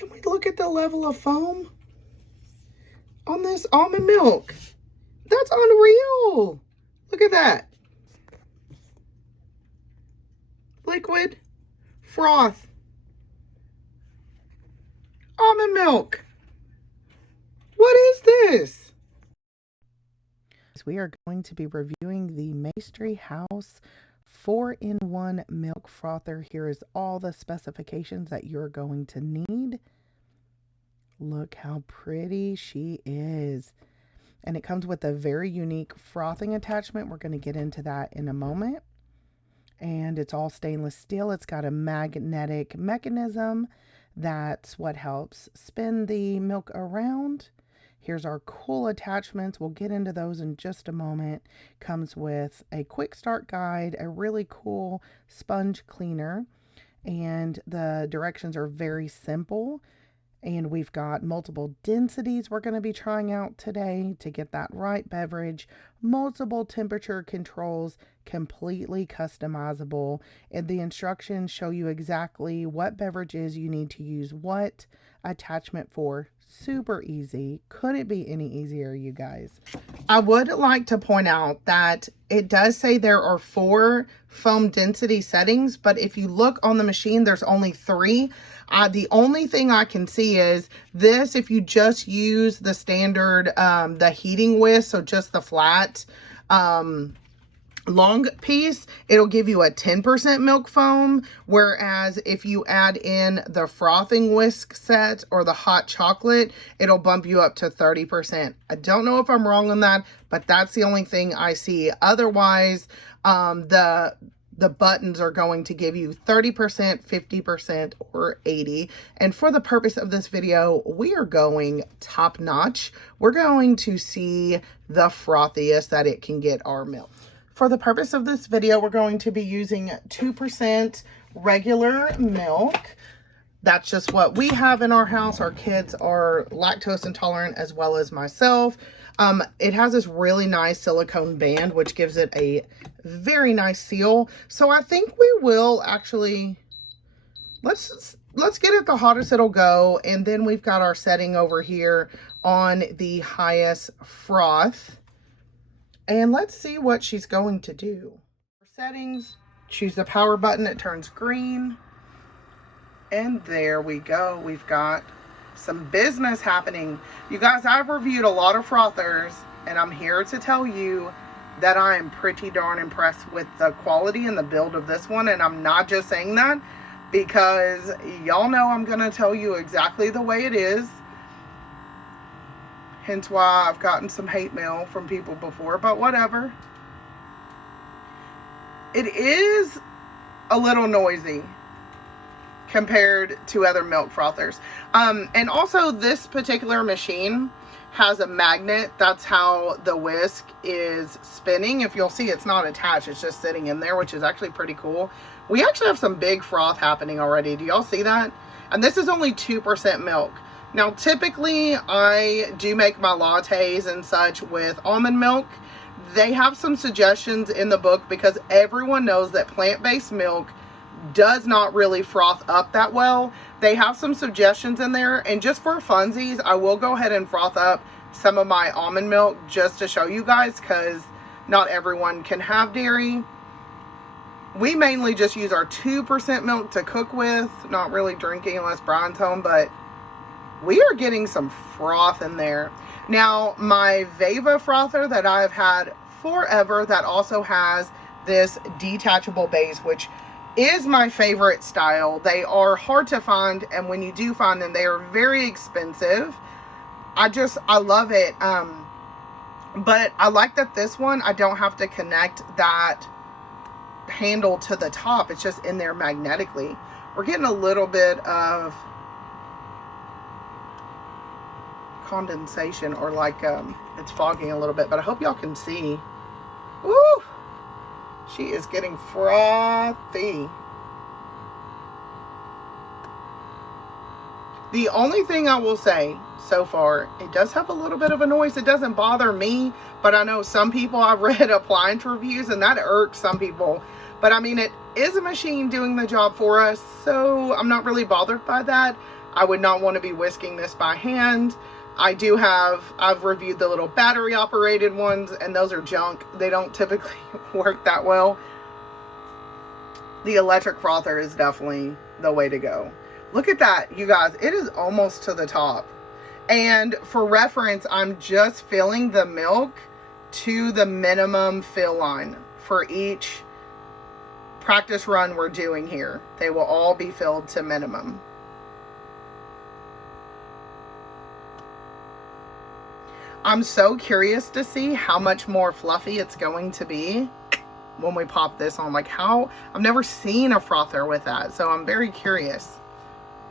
Can we look at the level of foam on this almond milk? That's unreal. Look at that. Liquid, froth, almond milk. What is this? We are going to be reviewing the Maestri House 4-in-1 milk frother. Here is all the specifications that you're going to need. Look how pretty she is. And it comes with a very unique frothing attachment. We're going to get into that in a moment. And it's all stainless steel. It's got a magnetic mechanism. That's what helps spin the milk around. Here's our cool attachments. We'll get into those in just a moment. Comes with a quick start guide, a really cool sponge cleaner, and the directions are very simple. And we've got multiple densities we're going to be trying out today to get that right beverage. Multiple temperature controls, completely customizable. And the instructions show you exactly what beverages you need to use what attachment for. Super easy. Couldn't be any easier, you guys. I would like to point out that it does say there are 4 foam density settings, but if you look on the machine, there's only 3. The only thing I can see is this, if you just use the standard, the heating whisk, so just the flat, long piece, it'll give you a 10% milk foam, whereas if you add in the frothing whisk set or the hot chocolate, it'll bump you up to 30%. I don't know if I'm wrong on that, but that's the only thing I see. Otherwise, the buttons are going to give you 30%, 50%, or 80%. And for the purpose of this video, we are going top notch. We're going to see the frothiest that it can get our milk. For the purpose of this video, we're going to be using 2% regular milk. That's just what we have in our house. Our kids are lactose intolerant as well as myself. It has this really nice silicone band, which gives it a very nice seal. So I think we will actually, let's get it the hottest it'll go. And then we've got our setting over here on the highest froth. And let's see what she's going to do. For settings, choose the power button. It turns green. And there we go. We've got some business happening. You guys, I've reviewed a lot of frothers, and I'm here to tell you that I am pretty darn impressed with the quality and the build of this one. And I'm not just saying that because y'all know I'm going to tell you exactly the way it is. Hence why I've gotten some hate mail from people before, but whatever. It is a little noisy compared to other milk frothers. And also this particular machine has a magnet. That's how the whisk is spinning. If you'll see, it's not attached. It's just sitting in there, which is actually pretty cool. We actually have some big froth happening already. Do y'all see that? And this is only 2% milk. Now, typically, I do make my lattes and such with almond milk. They have some suggestions in the book because everyone knows that plant-based milk does not really froth up that well. They have some suggestions in there, and just for funsies, I will go ahead and froth up some of my almond milk just to show you guys because not everyone can have dairy. We mainly just use our 2% milk to cook with, not really drinking unless Brian's home, but we are getting some froth in there. Now, my Veva frother that I've had forever, that also has this detachable base, which is my favorite style. They are hard to find, and when you do find them, they are very expensive. I love it. But I like that this one, I don't have to connect that handle to the top. It's just in there magnetically. We're getting a little bit of condensation, or like it's fogging a little bit, but I hope y'all can see. Woo! She is getting frothy. The only thing I will say so far, it does have a little bit of a noise. It doesn't bother me, but I know some people, I've read appliance reviews, and that irks some people. But I mean, it is a machine doing the job for us, so I'm not really bothered by that. I would not want to be whisking this by hand. I've reviewed the little battery operated ones, and those are junk. They don't typically work that well. The electric frother is definitely the way to go. Look at that, you guys. It is almost to the top. And for reference, I'm just filling the milk to the minimum fill line for each practice run we're doing here. They will all be filled to minimum. I'm so curious to see how much more fluffy it's going to be when we pop this on. Like how, I've never seen a frother with that. So I'm very curious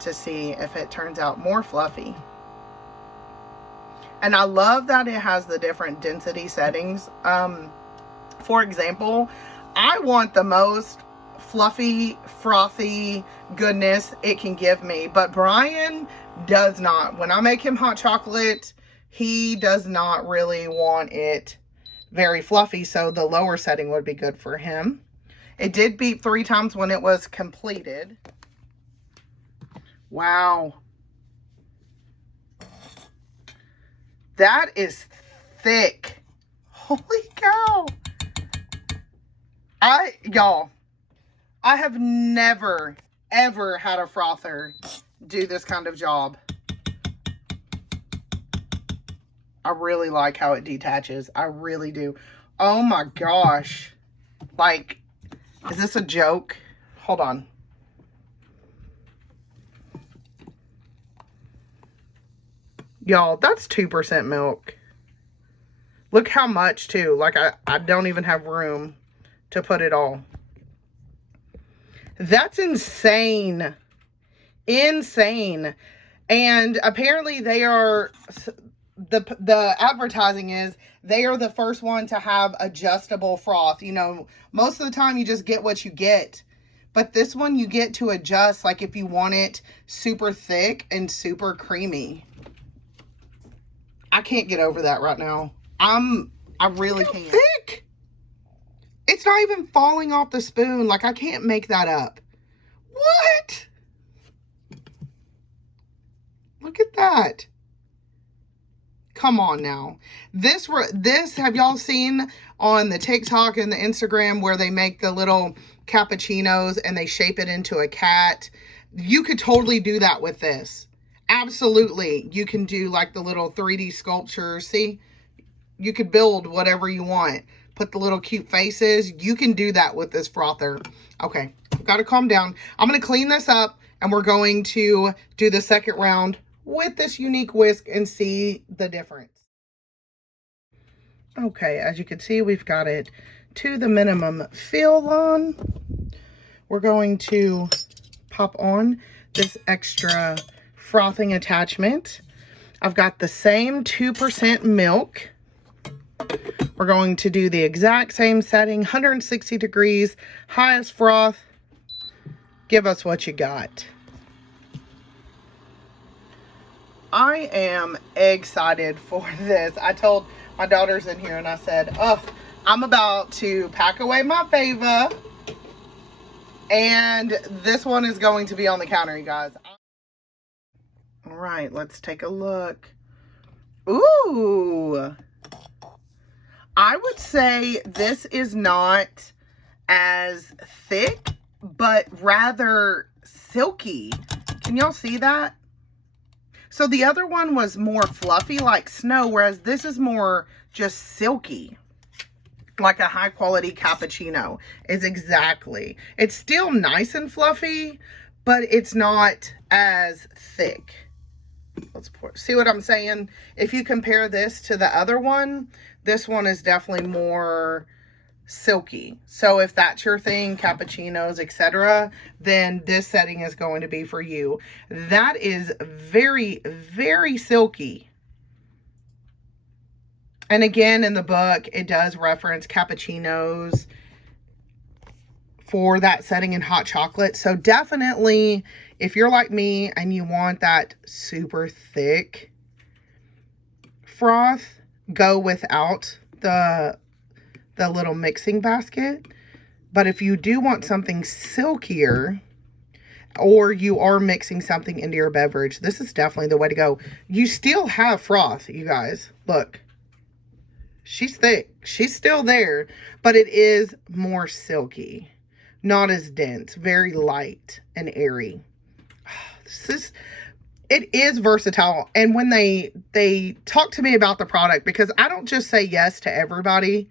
to see if it turns out more fluffy. And I love that it has the different density settings. For example, I want the most fluffy, frothy goodness it can give me. But Brian does not. When I make him hot chocolate, he does not really want it very fluffy, so the lower setting would be good for him. It did beep 3 times when it was completed. Wow. That is thick. Holy cow. Y'all, I have never, ever had a frother do this kind of job. I really like how it detaches. I really do. Oh my gosh. Like, is this a joke? Hold on. Y'all, that's 2% milk. Look how much too. Like, I don't even have room to put it all. That's insane. Insane. And apparently they are... The advertising is they are the first one to have adjustable froth. You know, most of the time you just get what you get, but this one you get to adjust, like if you want it super thick and super creamy. I can't get over that right now. I really can't. Thick. It's not even falling off the spoon. Like, I can't make that up. What? Look at that. Come on now. This, have y'all seen on the TikTok and the Instagram where they make the little cappuccinos and they shape it into a cat? You could totally do that with this. Absolutely. You can do like the little 3D sculptures. See? You could build whatever you want. Put the little cute faces. You can do that with this frother. Okay. I've got to calm down. I'm going to clean this up and we're going to do the second round with this unique whisk and see the difference. Okay, as you can see, we've got it to the minimum fill on. We're going to pop on this extra frothing attachment. I've got the same 2% milk. We're going to do the exact same setting, 160 degrees, highest froth. Give us what you got. I am excited for this. I told my daughters in here and I said, oh, I'm about to pack away my fava. And this one is going to be on the counter, you guys. All right, let's take a look. Ooh. I would say this is not as thick, but rather silky. Can y'all see that? So the other one was more fluffy like snow, whereas this is more just silky. Like a high quality cappuccino is exactly. It's still nice and fluffy, but it's not as thick. Let's pour. See what I'm saying? If you compare this to the other one, this one is definitely more silky. So if that's your thing, cappuccinos, etc., then this setting is going to be for you. That is very, very silky. And again, in the book, it does reference cappuccinos for that setting in hot chocolate. So definitely, if you're like me and you want that super thick froth, go without the little mixing basket. But if you do want something silkier, or you are mixing something into your beverage, this is definitely the way to go. You still have froth, you guys. Look, she's thick. She's still there, but it is more silky, not as dense, very light and airy. It is versatile. And when they talk to me about the product, because I don't just say yes to everybody.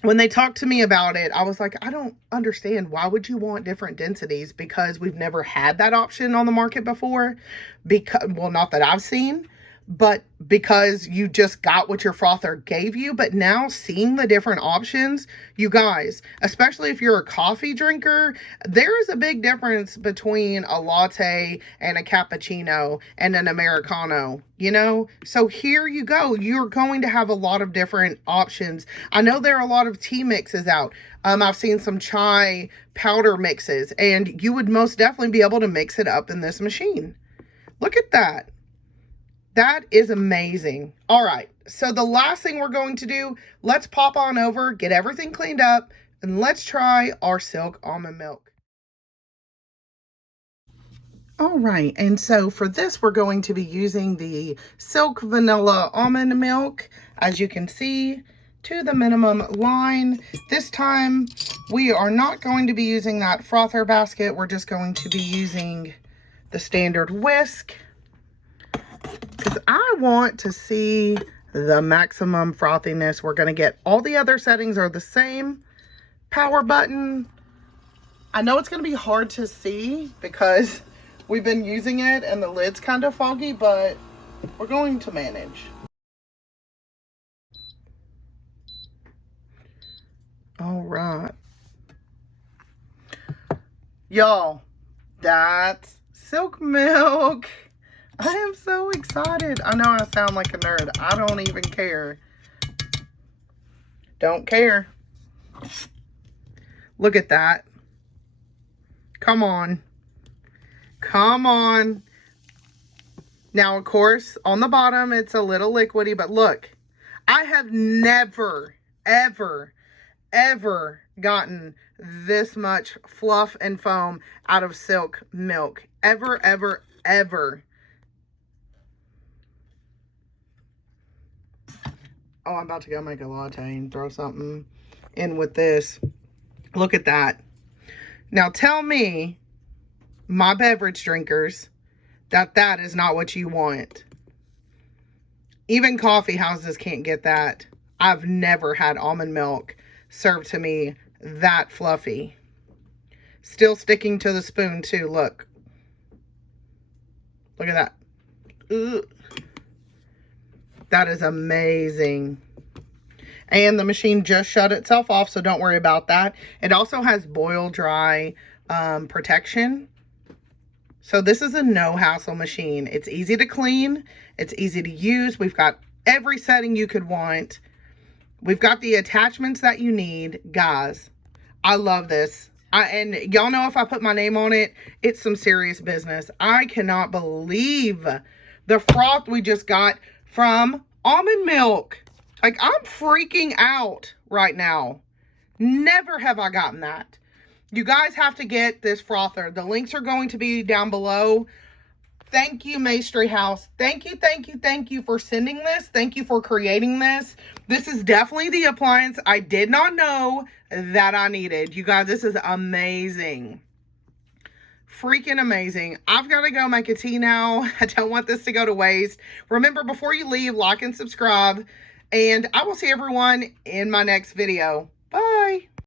When they talked to me about it, I was like, I don't understand. Why would you want different densities? Because we've never had that option on the market before. Because, well, not that I've seen, but because you just got what your frother gave you. But now seeing the different options, you guys, especially if you're a coffee drinker, there is a big difference between a latte and a cappuccino and an Americano, you know? So here you go. You're going to have a lot of different options. I know there are a lot of tea mixes out. I've seen some chai powder mixes, and you would most definitely be able to mix it up in this machine. Look at that. That is amazing. All right, so the last thing we're going to do, let's pop on over, get everything cleaned up, and let's try our silk almond milk. All right, and so for this, we're going to be using the silk vanilla almond milk, as you can see, to the minimum line. This time, we are not going to be using that frother basket. We're just going to be using the standard whisk, because I want to see the maximum frothiness. We're going to get all the other settings are the same. Power button. I know it's going to be hard to see because we've been using it and the lid's kind of foggy, but we're going to manage. All right. Y'all, that's silk milk. I am so excited. I know I sound like a nerd. I don't even care. Don't care. Look at that. Come on. Come on. Now, of course, on the bottom, it's a little liquidy, but look, I have never, ever, ever gotten this much fluff and foam out of silk milk. Ever, ever, ever. Oh, I'm about to go make a latte and throw something in with this. Look at that. Now tell me, my beverage drinkers, that that is not what you want. Even coffee houses can't get that. I've never had almond milk served to me that fluffy. Still sticking to the spoon too, look. Look at that. Ugh. That is amazing. And the machine just shut itself off, so don't worry about that. It also has boil dry protection. So this is a no hassle machine. It's easy to clean. It's easy to use. We've got every setting you could want. We've got the attachments that you need. Guys, I love this. And y'all know if I put my name on it, it's some serious business. I cannot believe the froth we just got from almond milk. Like, I'm freaking out right now. Never have I gotten that. You guys have to get this frother. The links are going to be down below. Thank you, Maestri House. Thank you, thank you, thank you for sending this. Thank you for creating this. This is definitely the appliance I did not know that I needed. You guys, this is amazing. Freaking amazing. I've got to go make a tea now. I don't want this to go to waste. Remember, before you leave, like and subscribe. And I will see everyone in my next video.